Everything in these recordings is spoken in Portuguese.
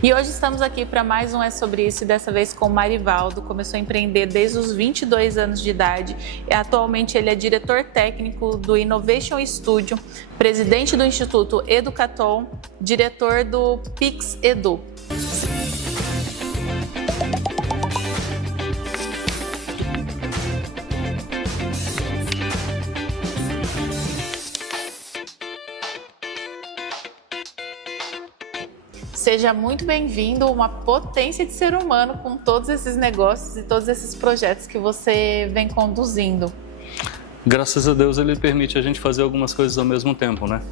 E hoje estamos aqui para mais um É Sobre Isso, e dessa vez com o Marivaldo. Começou a empreender desde os 22 anos de idade e atualmente ele é diretor técnico do Innovation Studio, presidente do Instituto Educatom, diretor do Pix Edu. Seja muito bem-vindo, uma potência de ser humano com todos esses negócios e todos esses projetos que você vem conduzindo. Graças a Deus ele permite a gente fazer algumas coisas ao mesmo tempo, né?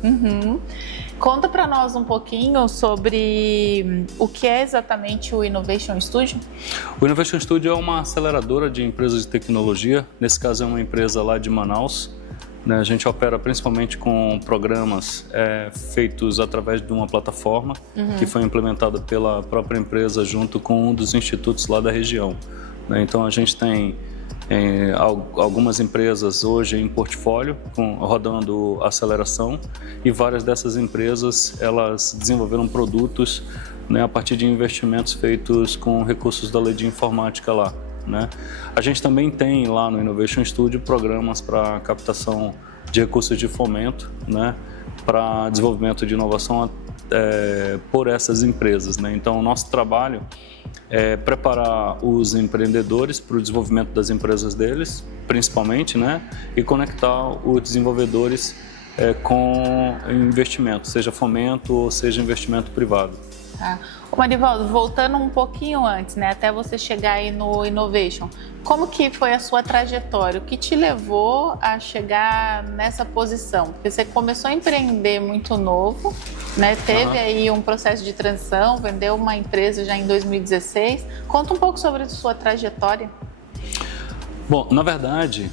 Conta para nós um pouquinho sobre o que é exatamente o Innovation Studio. O Innovation Studio é uma aceleradora de empresas de tecnologia, nesse caso é uma empresa lá de Manaus. A gente opera principalmente com programas feitos através de uma plataforma que foi implementada pela própria empresa junto com um dos institutos lá da região. Então a gente tem algumas empresas hoje em portfólio rodando aceleração e várias dessas empresas elas desenvolveram produtos a partir de investimentos feitos com recursos da lei de informática lá. A gente também tem lá no Innovation Studio programas para captação de recursos de fomento, para desenvolvimento de inovação por essas empresas. Então, o nosso trabalho é preparar os empreendedores para o desenvolvimento das empresas deles, principalmente, e conectar os desenvolvedores com investimento, seja fomento ou seja investimento privado. Tá. Ô Marivaldo, voltando um pouquinho antes, até você chegar aí no Innovation, como que foi a sua trajetória? O que te levou a chegar nessa posição? Porque você começou a empreender muito novo, teve aí um processo de transição, vendeu uma empresa já em 2016. Conta um pouco sobre a sua trajetória. Bom, na verdade,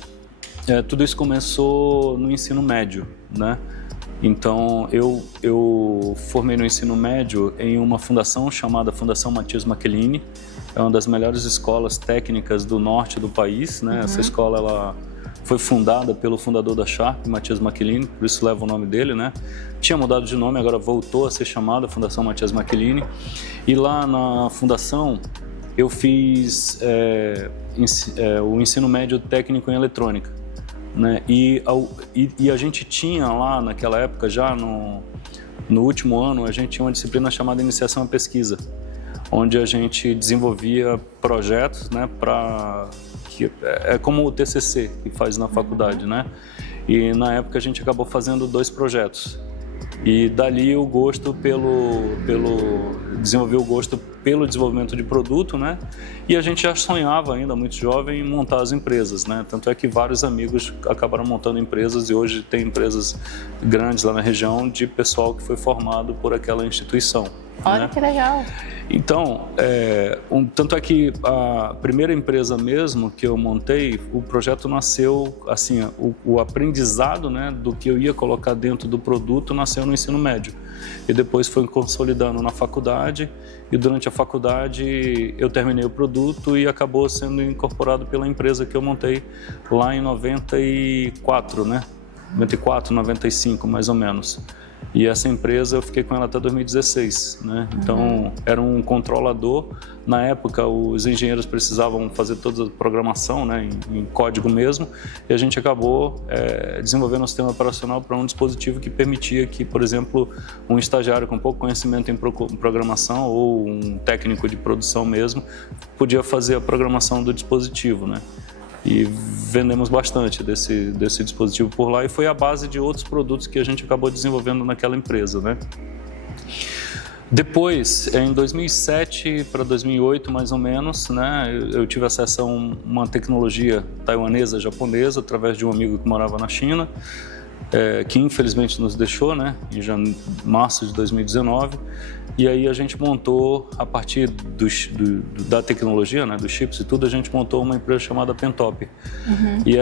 tudo isso começou no ensino médio, Então, eu formei no ensino médio em uma fundação chamada Fundação Matias Michelini. É uma das melhores escolas técnicas do norte do país, Essa escola ela foi fundada pelo fundador da Sharp, Matias Michelini, por isso leva o nome dele, Tinha mudado de nome, agora voltou a ser chamada Fundação Matias Michelini. E lá na fundação eu fiz o ensino médio técnico em eletrônica. E a gente tinha lá naquela época, já no último ano, a gente tinha uma disciplina chamada Iniciação à Pesquisa, onde a gente desenvolvia projetos, é como o TCC que faz na faculdade, E na época a gente acabou fazendo 2 projetos. E dali o gosto desenvolveu o gosto pelo desenvolvimento de produto, E a gente já sonhava ainda, muito jovem, em montar as empresas, Tanto é que vários amigos acabaram montando empresas e hoje tem empresas grandes lá na região de pessoal que foi formado por aquela instituição. Olha que legal! Então, tanto é que a primeira empresa mesmo que eu montei, o projeto nasceu, assim, o aprendizado do que eu ia colocar dentro do produto nasceu no ensino médio. E depois foi consolidando na faculdade e durante a faculdade eu terminei o produto e acabou sendo incorporado pela empresa que eu montei lá em 94, 94, 95 mais ou menos. E essa empresa eu fiquei com ela até 2016, Então era um controlador. Na época os engenheiros precisavam fazer toda a programação, em código mesmo. E a gente acabou desenvolvendo um sistema operacional para um dispositivo que permitia que, por exemplo, um estagiário com pouco conhecimento em programação ou um técnico de produção mesmo podia fazer a programação do dispositivo, E vendemos bastante desse dispositivo por lá e foi a base de outros produtos que a gente acabou desenvolvendo naquela empresa, Depois, em 2007 para 2008 mais ou menos, eu tive acesso a uma tecnologia taiwanesa, japonesa, através de um amigo que morava na China, que infelizmente nos deixou, em março de 2019. E aí a gente montou, a partir da tecnologia, dos chips e tudo, a gente montou uma empresa chamada Pentop. E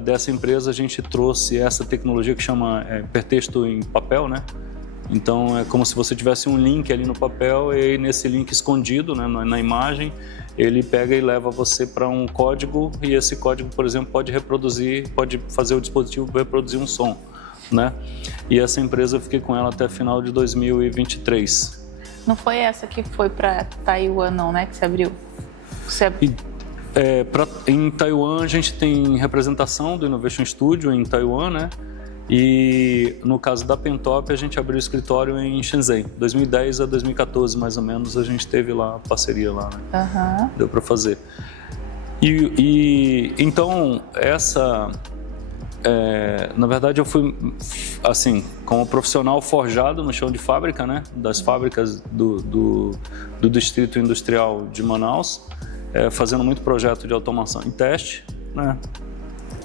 dessa empresa a gente trouxe essa tecnologia que chama hipertexto em papel, Então é como se você tivesse um link ali no papel e nesse link escondido, na imagem, ele pega e leva você para um código e esse código, por exemplo, pode fazer o dispositivo reproduzir um som, E essa empresa eu fiquei com ela até final de 2023. Não foi essa que foi para Taiwan, não, né? Que você abriu? Em Taiwan, a gente tem representação do Innovation Studio em Taiwan, né? E no caso da Pentop, a gente abriu o escritório em Shenzhen. 2010 a 2014, mais ou menos, a gente teve lá a parceria lá, né? Deu para fazer. Então, na verdade, eu fui, assim, como profissional forjado no chão de fábrica, né? Das fábricas do Distrito Industrial de Manaus, fazendo muito projeto de automação em teste, né?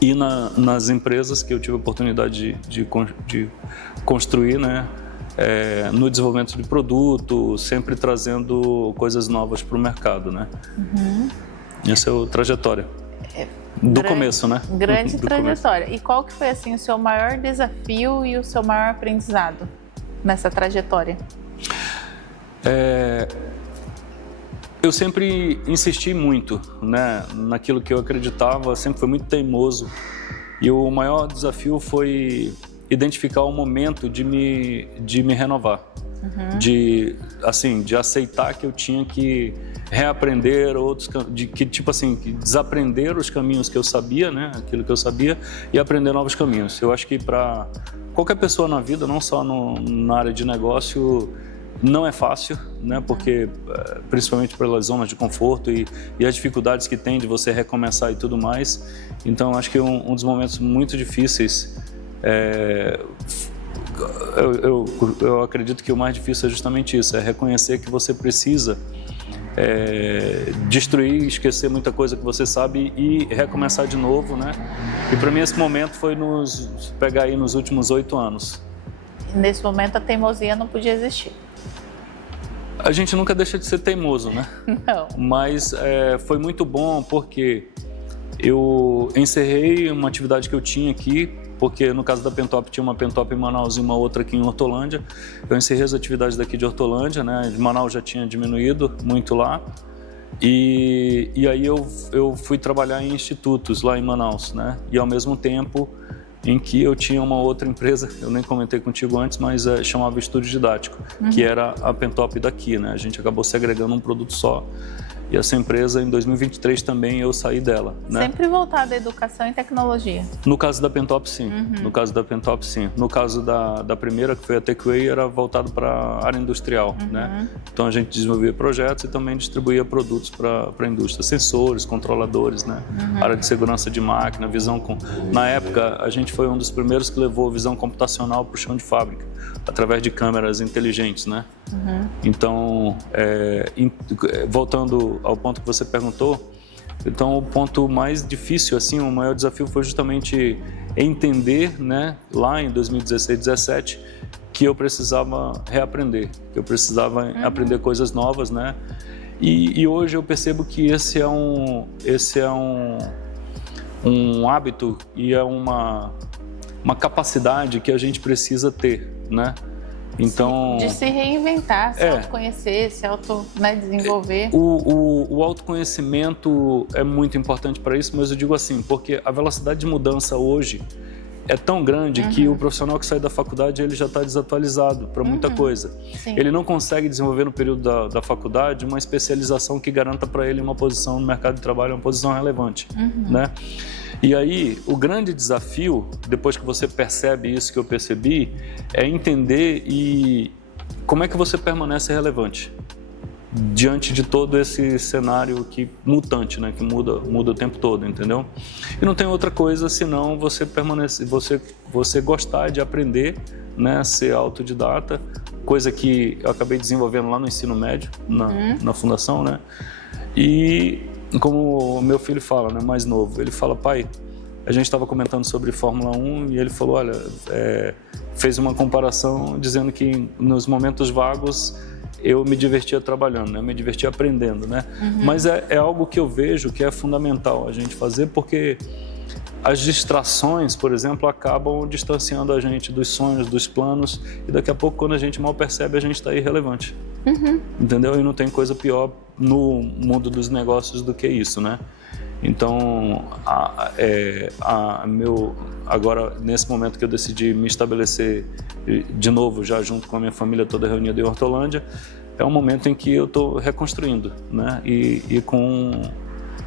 E nas empresas que eu tive a oportunidade de construir, né? No desenvolvimento de produto, sempre trazendo coisas novas para o mercado, né? Essa é a trajetória. Começo, né? Grande trajetória. Começo. E qual que foi, assim, o seu maior desafio e o seu maior aprendizado nessa trajetória? Eu sempre insisti muito, né, naquilo que eu acreditava, sempre fui muito teimoso. E o maior desafio foi identificar o momento de me renovar. De aceitar que eu tinha que reaprender desaprender os caminhos que eu sabia, né, aquilo que eu sabia, e aprender novos caminhos. Eu acho que para qualquer pessoa na vida, não só na área de negócio, não é fácil, né? Porque principalmente pelas zonas de conforto e as dificuldades que tem de você recomeçar e tudo mais. Então, acho que um dos momentos muito difíceis, eu acredito que o mais difícil é justamente isso, é reconhecer que você precisa destruir, esquecer muita coisa que você sabe e recomeçar de novo, né? E para mim esse momento foi pegar aí nos últimos 8 anos. Nesse momento a teimosia não podia existir. A gente nunca deixa de ser teimoso, né? Não. Mas foi muito bom porque eu encerrei uma atividade que eu tinha aqui, porque no caso da Pentop tinha uma Pentop em Manaus e uma outra aqui em Hortolândia. Eu encerrei as atividades daqui de Hortolândia, né? De Manaus já tinha diminuído muito lá. E aí eu fui trabalhar em institutos lá em Manaus, né? E ao mesmo tempo em que eu tinha uma outra empresa, eu nem comentei contigo antes, mas chamava Estúdio Didático, que era a Pentop daqui, né? A gente acabou segregando um produto só. E essa empresa, em 2023 também, eu saí dela, né? Sempre voltada à educação e tecnologia. No caso da Pentop, sim. No caso da Pentop, sim. No caso da primeira, que foi a Techway, era voltado para a área industrial, né? Então a gente desenvolvia projetos e também distribuía produtos para a indústria. Sensores, controladores, né? Área de segurança de máquina, visão... Na época, a gente foi um dos primeiros que levou visão computacional para o chão de fábrica, através de câmeras inteligentes, né? Então, voltando ao ponto que você perguntou, então o ponto mais difícil, assim, o maior desafio foi justamente entender, né, lá em 2016, 2017, que eu precisava reaprender, que eu precisava aprender coisas novas, né? E hoje eu percebo que esse é um hábito e é uma capacidade que a gente precisa ter, né? Então, de se reinventar, se autoconhecer, se desenvolver. O autoconhecimento é muito importante para isso, mas eu digo assim, porque a velocidade de mudança hoje é tão grande que o profissional que sai da faculdade ele já está desatualizado para muita coisa. Sim. Ele não consegue desenvolver no período da faculdade uma especialização que garanta para ele uma posição no mercado de trabalho, uma posição relevante, né? E aí, o grande desafio, depois que você percebe isso que eu percebi, é entender como é que você permanece relevante diante de todo esse cenário mutante, né, que muda o tempo todo, entendeu? E não tem outra coisa senão você permanecer, você gostar de aprender, né, ser autodidata, coisa que eu acabei desenvolvendo lá no ensino médio, na fundação, né? E como o meu filho fala, né, mais novo, ele fala: pai, a gente estava comentando sobre Fórmula 1 e ele falou, olha, fez uma comparação dizendo que nos momentos vagos eu me divertia trabalhando, né, eu me divertia aprendendo, né? Mas é algo que eu vejo que é fundamental a gente fazer, porque as distrações, por exemplo, acabam distanciando a gente dos sonhos, dos planos, e daqui a pouco, quando a gente mal percebe, a gente está irrelevante. Entendeu? E não tem coisa pior no mundo dos negócios do que isso, né? Então, agora, nesse momento que eu decidi me estabelecer de novo, já junto com a minha família toda reunida em Hortolândia, é um momento em que eu estou reconstruindo, né?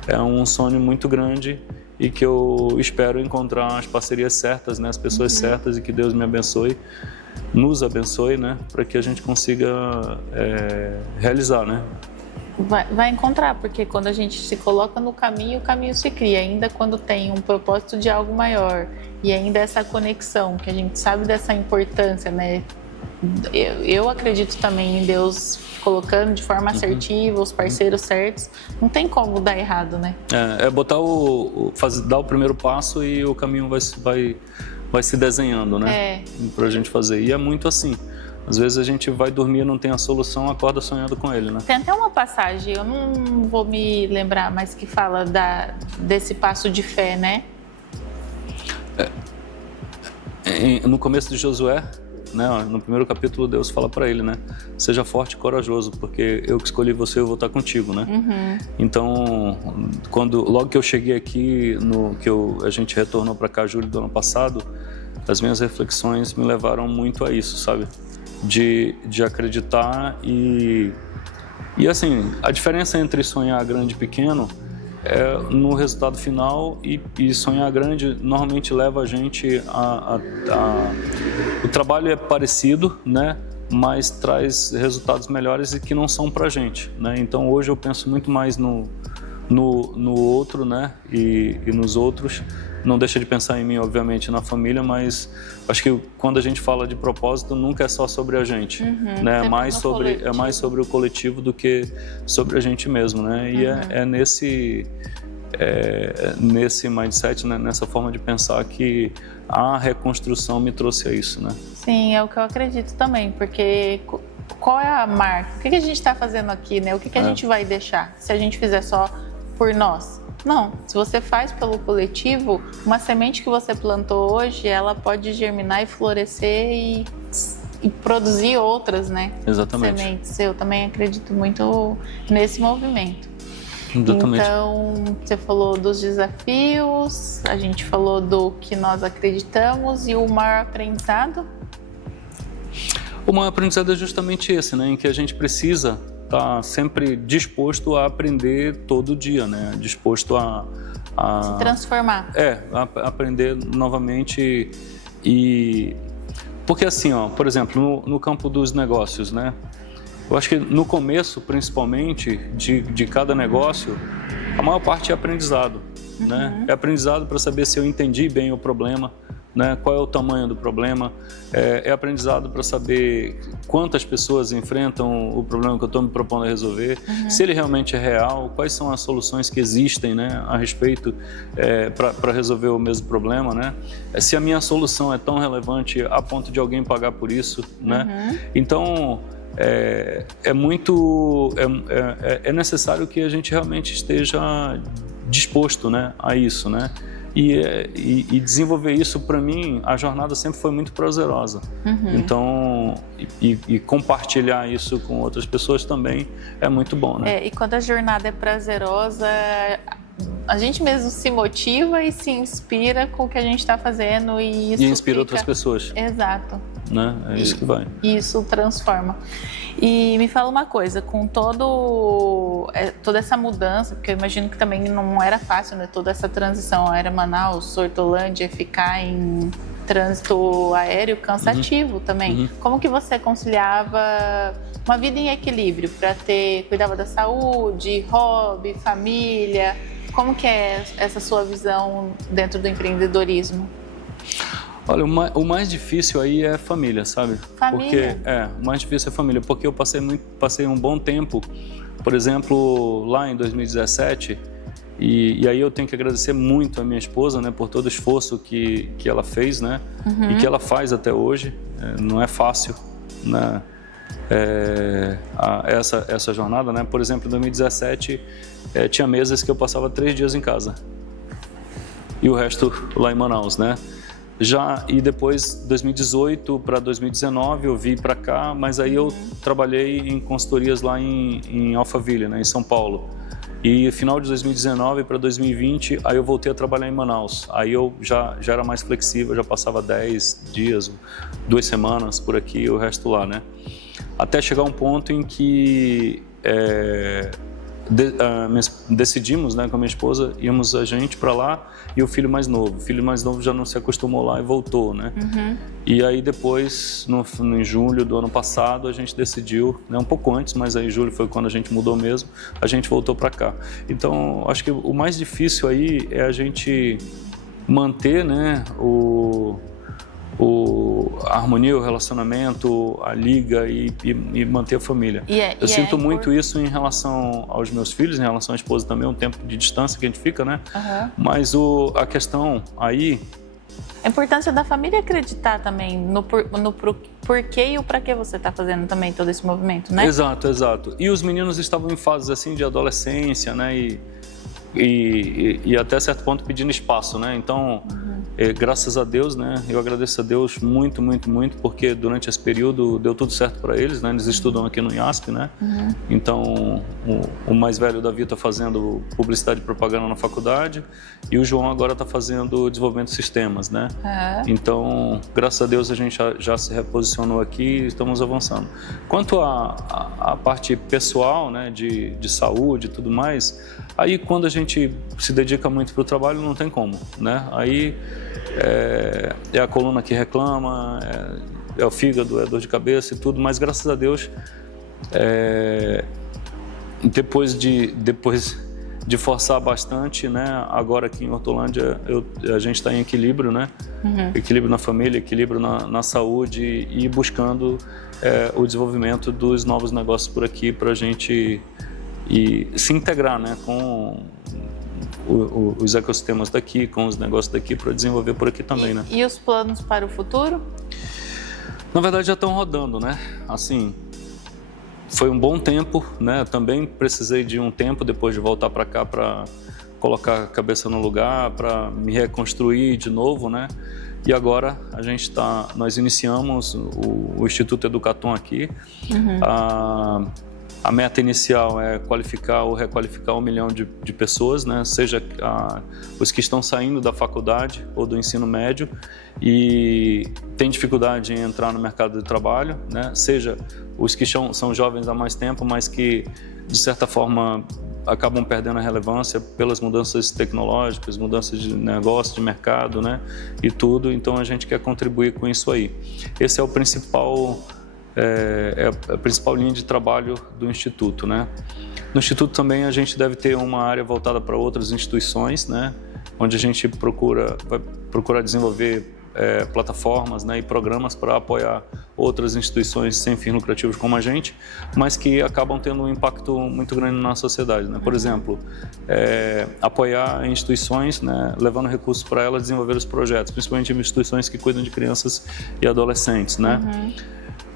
É um sonho muito grande e que eu espero encontrar as parcerias certas, né? As pessoas certas, e que Deus me abençoe, nos abençoe, né? Para que a gente consiga realizar, né? Vai encontrar, porque quando a gente se coloca no caminho, o caminho se cria, ainda quando tem um propósito de algo maior e ainda essa conexão, que a gente sabe dessa importância, né? Eu acredito também em Deus colocando de forma assertiva os parceiros certos, não tem como dar errado, né? Botar dar o primeiro passo e o caminho vai se desenhando, né? Pra gente fazer. E é muito assim. Às vezes a gente vai dormir, não tem a solução, acorda sonhando com ele, né? Tem até uma passagem, eu não vou me lembrar, mas que fala desse passo de fé, né? No começo de Josué, né, no primeiro capítulo, Deus fala para ele, né? Seja forte e corajoso, porque eu que escolhi você, eu vou estar contigo, né? Então, logo que eu cheguei aqui, a gente retornou para cá julho do ano passado, as minhas reflexões me levaram muito a isso, sabe? De acreditar e assim, a diferença entre sonhar grande e pequeno é no resultado final, e sonhar grande normalmente leva a gente o trabalho é parecido, né? Mas traz resultados melhores e que não são pra gente, né? Então hoje eu penso muito mais no outro, né? E nos outros. Não deixa de pensar em mim, obviamente, na família, mas acho que quando a gente fala de propósito, nunca é só sobre a gente, né? É mais sobre o coletivo do que sobre a gente mesmo, né? E é nesse mindset, né? Nessa forma de pensar que a reconstrução me trouxe a isso, né? Sim, é o que eu acredito também, porque qual é a marca? O que a gente está fazendo aqui, né? O que a gente vai deixar se a gente fizer só por nós? Não, se você faz pelo coletivo, uma semente que você plantou hoje, ela pode germinar e florescer e produzir outras, né? Exatamente. Sementes. Eu também acredito muito nesse movimento. Exatamente. Então, você falou dos desafios, a gente falou do que nós acreditamos, e o maior aprendizado? O maior aprendizado é justamente esse, né? Em que a gente precisa estar sempre disposto a aprender todo dia, né? Disposto a se transformar. A aprender novamente. Porque assim, por exemplo, no campo dos negócios, né? Eu acho que no começo, principalmente, de cada negócio, a maior parte é aprendizado, né? É aprendizado para saber se eu entendi bem o problema, né? Qual é o tamanho do problema, é aprendizado para saber quantas pessoas enfrentam o problema que eu estou me propondo a resolver, se ele realmente é real, quais são as soluções que existem, né, a respeito para resolver o mesmo problema, né? Se a minha solução é tão relevante a ponto de alguém pagar por isso, né? Então é necessário que a gente realmente esteja disposto, né, a isso, né? E desenvolver isso, para mim, a jornada sempre foi muito prazerosa. Então, e compartilhar isso com outras pessoas também é muito bom, né? E quando a jornada é prazerosa, a gente mesmo se motiva e se inspira com o que a gente está fazendo, e inspira outras pessoas. Exato. Né? É isso que vai. Isso transforma. E me fala uma coisa, com toda essa mudança, porque eu imagino que também não era fácil, né? Toda essa transição, era Manaus, Hortolândia, ficar em trânsito aéreo cansativo também. Como que você conciliava uma vida em equilíbrio para cuidava da saúde, hobby, família? Como que é essa sua visão dentro do empreendedorismo? Olha, o mais difícil aí é família, sabe? Família? Porque o mais difícil é família, porque eu passei um bom tempo, por exemplo, lá em 2017, e aí eu tenho que agradecer muito a minha esposa, né, por todo o esforço que ela fez, né, e que ela faz até hoje. Não é fácil, né, essa jornada, né? Por exemplo, em 2017 tinha meses que eu passava 3 dias em casa e o resto lá em Manaus, né? E depois, 2018 para 2019, eu vim para cá, mas aí eu trabalhei em consultorias lá em Alphaville, né, em São Paulo. E final de 2019 para 2020, aí eu voltei a trabalhar em Manaus. Aí eu já era mais flexível, já passava 10 dias, 2 semanas por aqui e o resto lá, né? até chegar um ponto em que decidimos, né, com a minha esposa, íamos a gente para lá e o filho mais novo. O filho mais novo já não se acostumou lá e voltou, né? E aí depois, em julho do ano passado, a gente decidiu, né, um pouco antes, mas aí em julho foi quando a gente mudou mesmo, a gente voltou para cá. Então, acho que o mais difícil aí é a gente manter, né, a harmonia, o relacionamento, a liga e manter a família. Eu sinto muito isso em relação aos meus filhos, em relação à esposa também, um tempo de distância que a gente fica, né? Mas a questão aí... A importância da família acreditar também no porquê e o para que você está fazendo também todo esse movimento, né? Exato, exato. E os meninos estavam em fases assim de adolescência, né? E até certo ponto pedindo espaço, né? Então, graças a Deus, né? Eu agradeço a Deus muito, muito, muito, porque durante esse período deu tudo certo para eles, né? Eles estudam aqui no IASP, né? Então, o mais velho, Davi, está fazendo publicidade e propaganda na faculdade e o João agora está fazendo desenvolvimento de sistemas, né? Então, graças a Deus a gente já se reposicionou aqui e estamos avançando. Quanto à parte pessoal, né? De saúde e tudo mais, aí quando a gente se dedica muito para o trabalho, não tem como, né? Aí é a coluna que reclama, é o fígado, é dor de cabeça e tudo, mas graças a Deus, depois de forçar bastante, né? Agora aqui em Hortolândia a gente está em equilíbrio, né? Equilíbrio na família, equilíbrio na saúde e buscando o desenvolvimento dos novos negócios por aqui para a gente se integrar, né? Com os ecossistemas daqui, com os negócios daqui, para desenvolver por aqui também, né? E os planos para o futuro? Na verdade já estão rodando, né? Assim, foi um bom tempo, né? Também precisei de um tempo depois de voltar para cá para colocar a cabeça no lugar, para me reconstruir de novo, né? E agora nós iniciamos o Instituto Educatom aqui. A meta inicial é qualificar ou requalificar 1 milhão de pessoas, né? Seja os que estão saindo da faculdade ou do ensino médio e têm dificuldade em entrar no mercado de trabalho, né? Seja os que são jovens há mais tempo, mas que, de certa forma, acabam perdendo a relevância pelas mudanças tecnológicas, mudanças de negócio, de mercado, né? E tudo. Então, a gente quer contribuir com isso aí. Esse é o principal... a principal linha de trabalho do Instituto, né? No Instituto também a gente deve ter uma área voltada para outras instituições, né? Onde a gente vai procurar desenvolver plataformas, né? E programas para apoiar outras instituições sem fins lucrativos como a gente, mas que acabam tendo um impacto muito grande na sociedade, né? Por exemplo, apoiar instituições, né? Levando recursos para elas desenvolver os projetos, principalmente instituições que cuidam de crianças e adolescentes, né?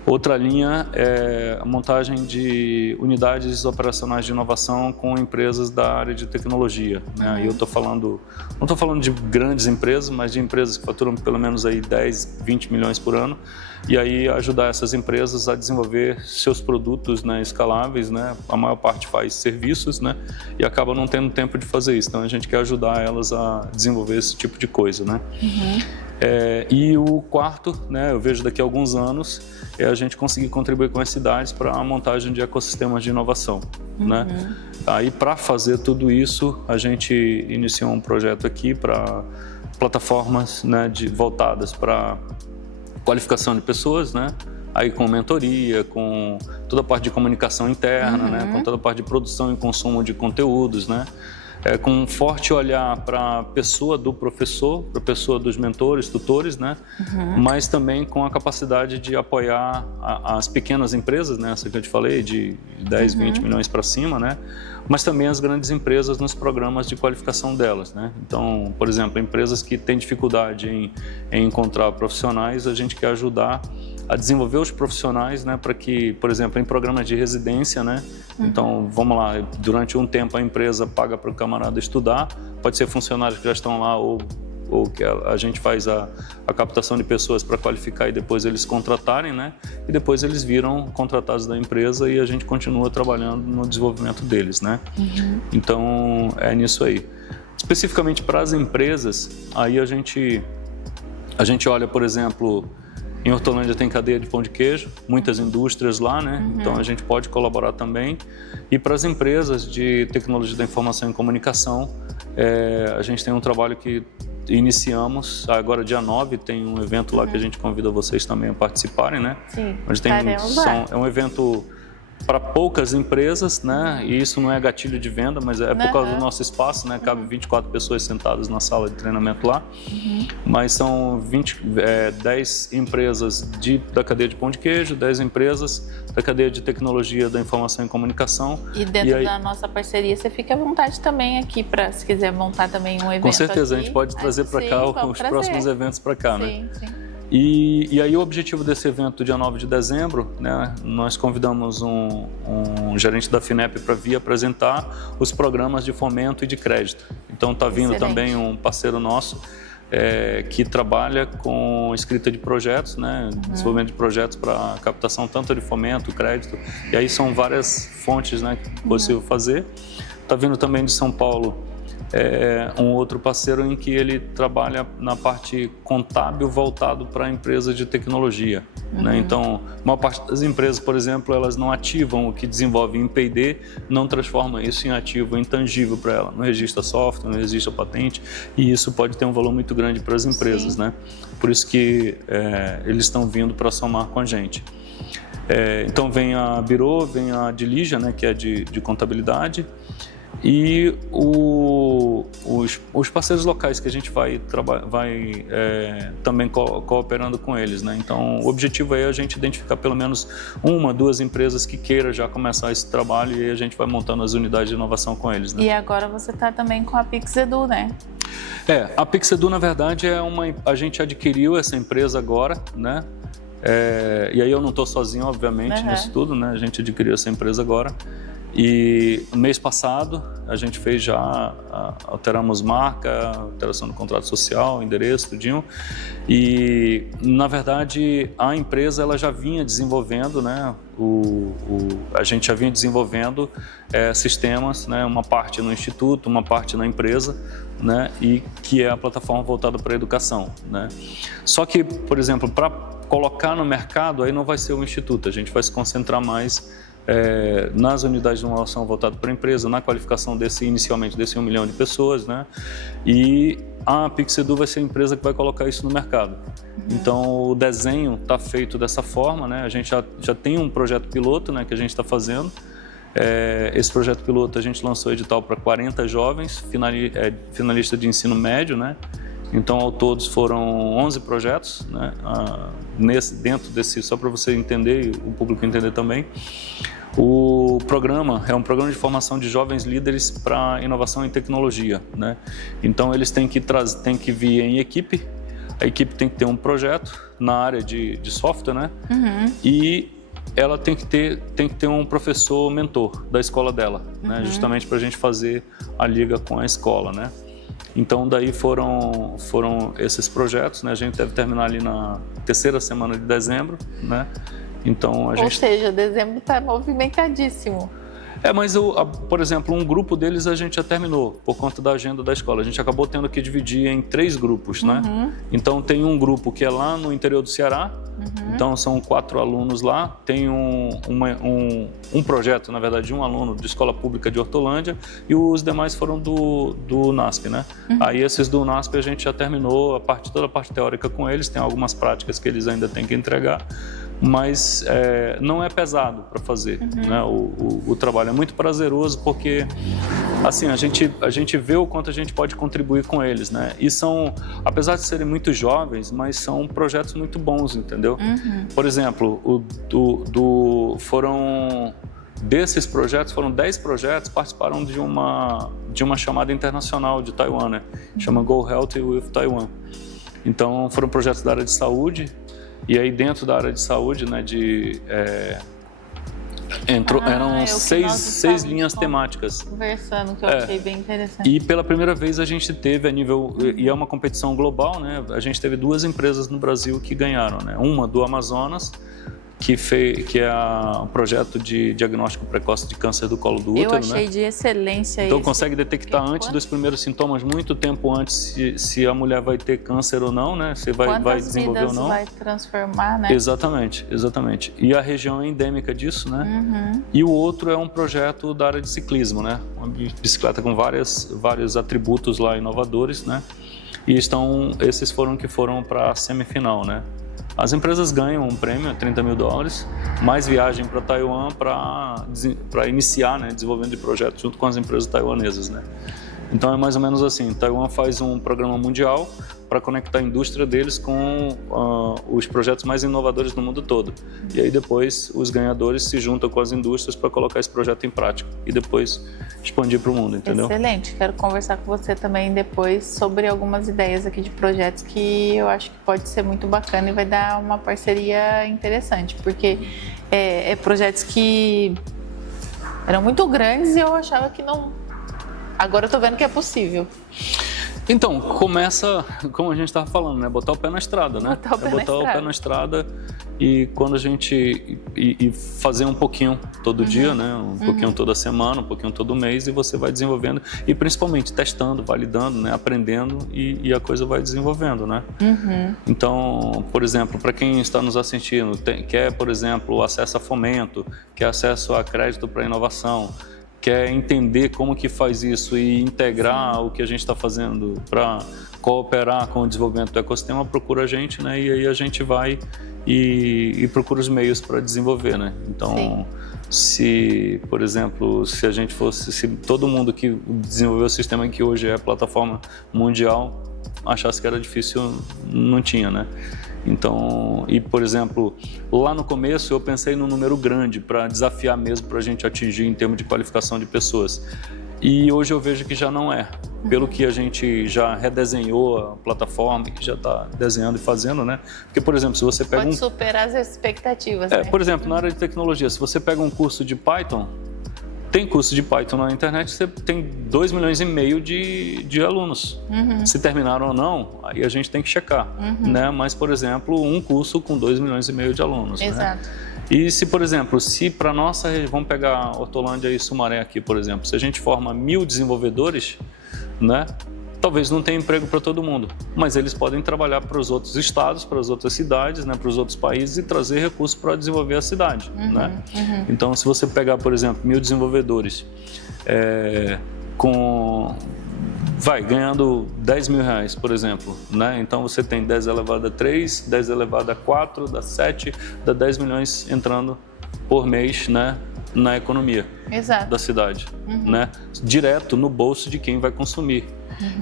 Outra linha é a montagem de unidades operacionais de inovação com empresas da área de tecnologia, né? E eu não estou falando de grandes empresas, mas de empresas que faturam pelo menos aí 10, 20 milhões por ano, e aí ajudar essas empresas a desenvolver seus produtos, né, escaláveis, né? A maior parte faz serviços, né? E acaba não tendo tempo de fazer isso, então a gente quer ajudar elas a desenvolver esse tipo de coisa, né? E o quarto, né, eu vejo daqui a alguns anos, é a gente conseguir contribuir com as cidades para a montagem de ecossistemas de inovação, né? Aí, para fazer tudo isso, a gente iniciou um projeto aqui para plataformas, né, voltadas para qualificação de pessoas, né? Aí com mentoria, com toda a parte de comunicação interna, né? Com toda a parte de produção e consumo de conteúdos, né? Com um forte olhar para a pessoa do professor, para a pessoa dos mentores, tutores, né? Mas também com a capacidade de apoiar as pequenas empresas, né? Essa que eu te falei, de 10, 20 milhões para cima, né? Mas também as grandes empresas nos programas de qualificação delas, né? Então, por exemplo, empresas que têm dificuldade em encontrar profissionais, a gente quer ajudar a desenvolver os profissionais, né, para que, por exemplo, em programas de residência, né, então, vamos lá, durante um tempo a empresa paga para o camarada estudar, pode ser funcionários que já estão lá ou que a gente faz a captação de pessoas para qualificar e depois eles contratarem, né, e depois eles viram contratados da empresa e a gente continua trabalhando no desenvolvimento deles, né. Então, é nisso aí. Especificamente para as empresas, aí a gente olha, por exemplo, Em Hortolândia tem cadeia de pão de queijo, muitas indústrias lá, né? Então a gente pode colaborar também. E para as empresas de tecnologia da informação e comunicação, a gente tem um trabalho que iniciamos, agora dia 9 tem um evento lá que a gente convida vocês também a participarem, né? Sim, onde tem é um evento para poucas empresas, né? E isso não é gatilho de venda, mas é por causa do nosso espaço, né? Cabe 24 pessoas sentadas na sala de treinamento lá. Mas são 10 empresas da cadeia de pão de queijo, 10 empresas da cadeia de tecnologia da informação e comunicação. E dentro da nossa parceria, você fica à vontade também aqui para, se quiser montar também um evento. Com certeza, aqui, a gente pode trazer para cá os próximos eventos para cá, né? Sim. E aí o objetivo desse evento, dia 9 de dezembro, né, nós convidamos um gerente da FINEP para vir apresentar os programas de fomento e de crédito. Então está vindo também um parceiro nosso que trabalha com escrita de projetos, né, desenvolvimento de projetos para captação tanto de fomento, crédito, e aí são várias fontes, né, que é possível fazer. Está vindo também de São Paulo um outro parceiro em que ele trabalha na parte contábil voltado para a empresa de tecnologia. Né? Então, a maior parte das empresas, por exemplo, elas não ativam o que desenvolve em P&D, não transforma isso em ativo intangível para ela. Não registra software, não registra patente, e isso pode ter um valor muito grande para as empresas. Né? Por isso que eles estão vindo para somar com a gente. Então, vem a Biro, vem a Diligia, né, que é de contabilidade, e os parceiros locais que a gente vai também cooperando com eles, né? Então, o objetivo é a gente identificar pelo menos 1, 2 empresas que queiram já começar esse trabalho e aí a gente vai montando as unidades de inovação com eles, né? E agora você está também com a PixEdu, né? A PixEdu, na verdade, a gente adquiriu essa empresa agora, né? E aí eu não estou sozinho, obviamente, nisso tudo, né? A gente adquiriu essa empresa agora. E no mês passado a gente fez alteramos marca, alteração do contrato social, endereço, tudinho. E na verdade a empresa ela já vinha desenvolvendo, né? A gente já vinha desenvolvendo sistemas, né? Uma parte no instituto, uma parte na empresa, né? E que é a plataforma voltada para a educação, né? Só que, por exemplo, para colocar no mercado aí não vai ser o instituto, a gente vai se concentrar mais nas unidades de inovação voltadas para a empresa, na qualificação inicialmente desse 1 milhão de pessoas, né? E a PixEdu vai ser a empresa que vai colocar isso no mercado. Então, o desenho está feito dessa forma, né? A gente já tem um projeto piloto, né, que a gente está fazendo. Esse projeto piloto a gente lançou edital para 40 jovens, finalistas de ensino médio, né? Então, ao todos foram 11 projetos, né? Dentro desse, só para você entender e o público entender também. O programa é um programa de formação de jovens líderes para inovação e tecnologia, né? Então, eles têm que vir em equipe, a equipe tem que ter um projeto na área de software, né? E ela tem que ter um professor mentor da escola dela, né? Justamente para a gente fazer a liga com a escola, né? Então, daí foram esses projetos, né? A gente deve terminar ali na 3ª semana de dezembro, né? Então, Ou seja, dezembro está movimentadíssimo. Mas, por exemplo, um grupo deles a gente já terminou, por conta da agenda da escola. A gente acabou tendo que dividir em 3 grupos, né? Então, tem um grupo que é lá no interior do Ceará, então são 4 alunos lá. Tem um projeto, na verdade, de um aluno de escola pública de Hortolândia e os demais foram do NASP, né? Aí esses do NASP a gente já terminou toda a parte teórica com eles, tem algumas práticas que eles ainda têm que entregar, mas não é pesado para fazer, né? O trabalho é muito prazeroso porque assim a gente vê o quanto a gente pode contribuir com eles, né? E apesar de serem muito jovens, mas são projetos muito bons, entendeu? Por exemplo, desses projetos, foram 10 projetos, participaram de uma chamada internacional de Taiwan, né? Chama Go Healthy with Taiwan. Então foram projetos da área de saúde. E aí dentro da área de saúde, né, eram 6 linhas temáticas. Conversando, que eu achei bem interessante. E pela primeira vez a gente teve e é uma competição global, né? A gente teve 2 empresas no Brasil que ganharam, né? Uma do Amazonas, que é o projeto de diagnóstico precoce de câncer do colo do útero. Eu achei, né? De excelência Então isso. consegue detectar antes dos primeiros sintomas, muito tempo antes, se a mulher vai ter câncer ou não, né? Se vai desenvolver ou não. Vai transformar, né? Exatamente, exatamente. E a região é endêmica disso, né? E o outro é um projeto da área de ciclismo, né? Uma bicicleta com vários atributos lá inovadores, né? E esses foram para a semifinal, né? As empresas ganham um prêmio, $30 mil, mais viagem para Taiwan para iniciar, né, desenvolvimento de projetos junto com as empresas taiwanesas, né? Então é mais ou menos assim, Taiwan faz um programa mundial para conectar a indústria deles com os projetos mais inovadores do mundo todo. E aí depois os ganhadores se juntam com as indústrias para colocar esse projeto em prática e depois expandir para o mundo, entendeu? Excelente, quero conversar com você também depois sobre algumas ideias aqui de projetos que eu acho que pode ser muito bacana e vai dar uma parceria interessante, porque projetos que eram muito grandes e eu achava que não... Agora eu tô vendo que é possível. Então, começa, como a gente estava falando, né? Botar o pé na estrada, né? Botar o pé na estrada e quando a gente... E fazer um pouquinho todo dia, né? Um pouquinho toda semana, um pouquinho todo mês e você vai desenvolvendo e principalmente testando, validando, né? Aprendendo e a coisa vai desenvolvendo, né? Então, por exemplo, para quem está nos assistindo, quer, por exemplo, acesso a fomento, quer acesso a crédito para inovação, quer entender como que faz isso e integrar o que a gente está fazendo para cooperar com o desenvolvimento do ecossistema, procura a gente, né? E aí a gente vai e procura os meios para desenvolver, né? Então, se, por exemplo, se todo mundo que desenvolveu o sistema que hoje é a plataforma mundial achasse que era difícil, não tinha, né? Então, e por exemplo, lá no começo eu pensei num número grande para desafiar mesmo para a gente atingir em termos de qualificação de pessoas. E hoje eu vejo que já não é. Pelo que a gente já redesenhou a plataforma, que já está desenhando e fazendo, né? Porque, por exemplo, se você pega Pode superar as expectativas, né? Por exemplo, na área de tecnologia, se você pega um curso de Python, tem curso de Python na internet, você tem 2,5 milhões de alunos. Se terminaram ou não, aí a gente tem que checar, né? Mas, por exemplo, um curso com 2,5 milhões de alunos. Exato. Né? E se, por exemplo, para nossa região, vamos pegar Hortolândia e Sumaré aqui, por exemplo, se a gente forma 1.000 desenvolvedores, né? Talvez não tenha emprego para todo mundo, mas eles podem trabalhar para os outros estados, para as outras cidades, né, para os outros países e trazer recursos para desenvolver a cidade. Né? Então, se você pegar, por exemplo, 1.000 desenvolvedores ganhando R$10 mil, por exemplo, né? Então você tem 10 elevado a 3, 10 elevado a 4, dá 7, dá 10 milhões entrando por mês, né, na economia da cidade, né? Direto no bolso de quem vai consumir.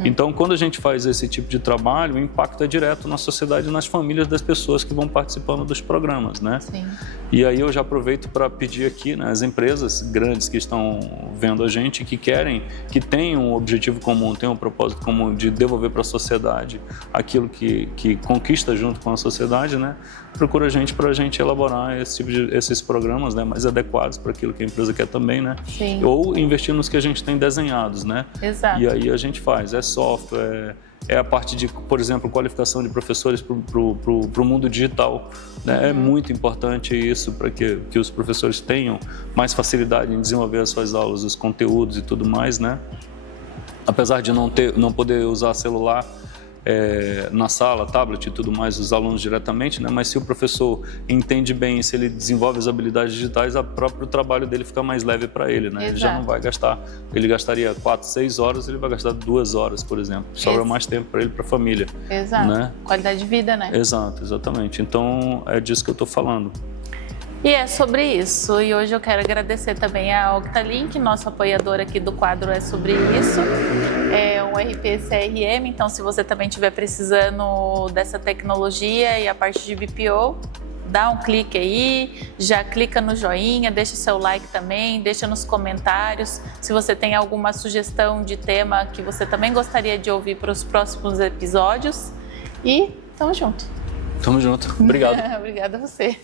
Então, quando a gente faz esse tipo de trabalho, o impacto é direto na sociedade e nas famílias das pessoas que vão participando dos programas, né? Sim. E aí eu já aproveito para pedir aqui, né, as empresas grandes que estão vendo a gente, que têm um objetivo comum, têm um propósito comum de devolver para a sociedade aquilo que conquista junto com a sociedade, né? Procura a gente para a gente elaborar esses programas, né, mais adequados para aquilo que a empresa quer também, né? Sim. Ou investir nos que a gente tem desenhados, né? Exato. E aí a gente faz, software, a parte de, por exemplo, qualificação de professores para o mundo digital, né? É muito importante isso para que os professores tenham mais facilidade em desenvolver as suas aulas, os conteúdos e tudo mais, né? Apesar de não poder usar celular na sala, tablet e tudo mais, os alunos diretamente, né? Mas se o professor entende bem, se ele desenvolve as habilidades digitais, o próprio trabalho dele fica mais leve para ele, né? Ele já não vai gastar, ele gastaria 4, 6 horas, ele vai gastar 2 horas, por exemplo. Sobra mais tempo para ele, para a família. Exato. Né? Qualidade de vida, né? Exato, exatamente. Então, é disso que eu estou falando. E é sobre isso. E hoje eu quero agradecer também a Octalink, nosso apoiador aqui do quadro É Sobre Isso. É um RP CRM, então se você também estiver precisando dessa tecnologia e a parte de BPO, dá um clique aí, já clica no joinha, deixa seu like também, deixa nos comentários. Se você tem alguma sugestão de tema que você também gostaria de ouvir para os próximos episódios. E tamo junto. Tamo junto. Obrigado. Obrigada a você.